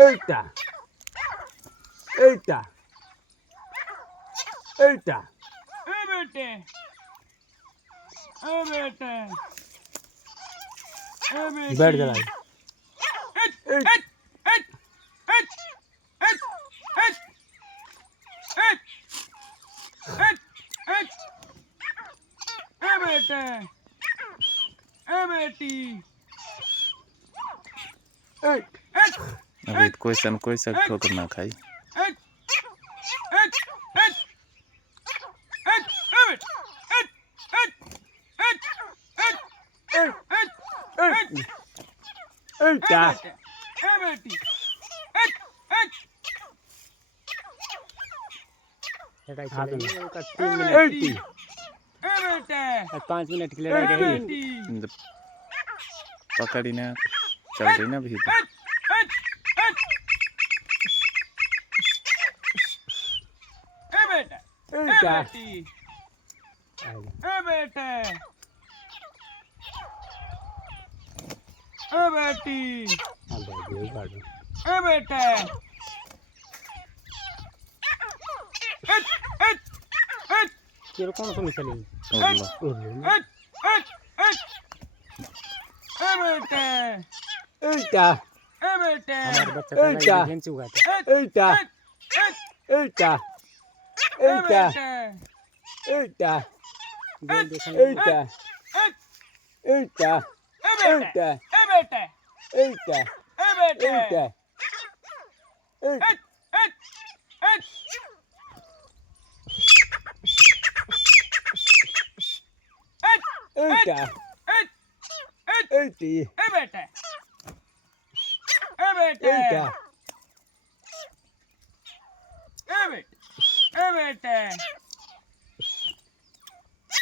Eita. Eita. Eita. बेटे बेटे बैठ जा भाई। बेटी अभी कोई सन कोई सब ठोकर ना खाई। Eita. बेटी का 3 मिनट 5 मिनट के लिए रह गई। पकड़ी ना चल रही ना अभी तो। Eita. बेटी तेरे कौन सा मिसल Eita. हमारे बच्चा का लाइट भेंच हुआ था। Eita. Eita. Eita. Eita. Eita. Eita. Eita. Eita. Eita. Eita. Eita. Eita.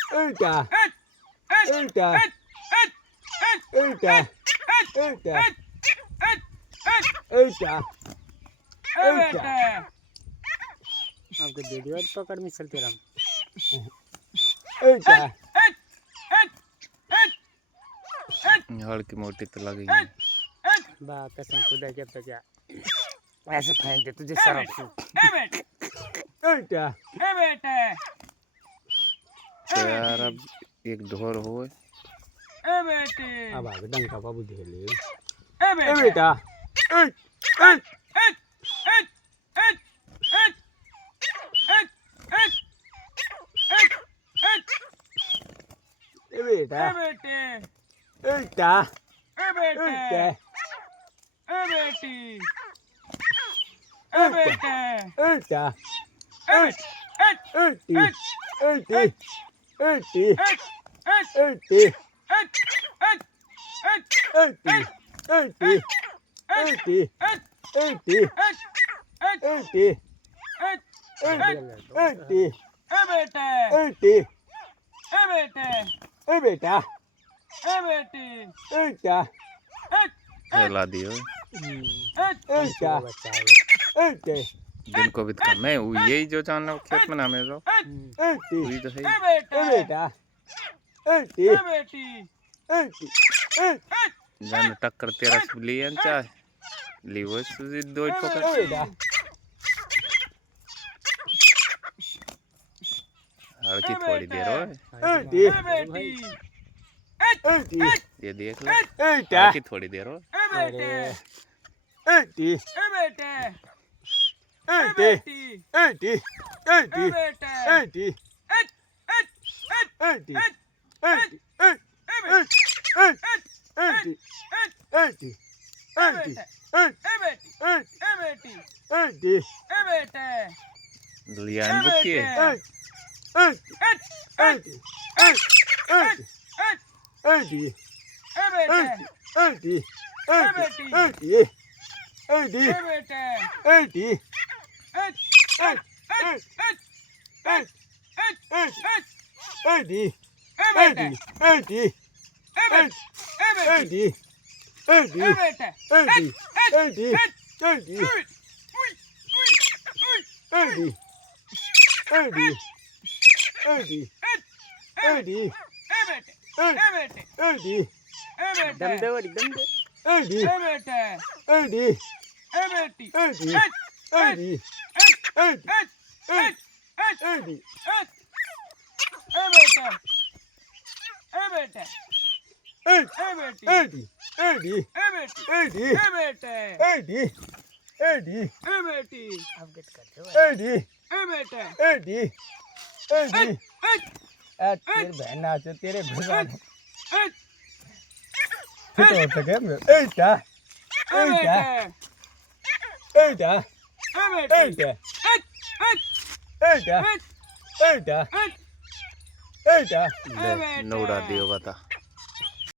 Eita. Eita. Eita. Eita. Eita. Eita. आपको दे दिया पकड़ में चलते रहा। Eita. हल्की मोटी तो लगी बा कसम खुदा के तो क्या ऐसे फेंक दे तुझे शर्म। Eita. तो यार अब एक ढोर हो अब आगे डंका बाबू दे ले। बेटा बेटा Eita. Eita. Eita. ला दियो दिन को भी तो मैं यही जो जानना खेत में ना मेरे वही तो है जान टक्कर तेरा लिए चाहे ली वो दो ठोकर हल्की थोड़ी देर हो ये देख लो हल्की थोड़ी देर हो लियान बुकी है ए बेटी एडी एडी एडी ए बेटा ए बेटा ए बेटी एडी एडी ए बेटी एडी ए बेटे एडी एडी ए बेटी अब गेट करते हो एडी ए बेटे एडी एडी आ तेरे बहन आ तो तेरे भगवान फिट हो सके एटा ए बेटे एटा ए बेटी एटा एटा एटा एटा ले नोड़ा दियो बता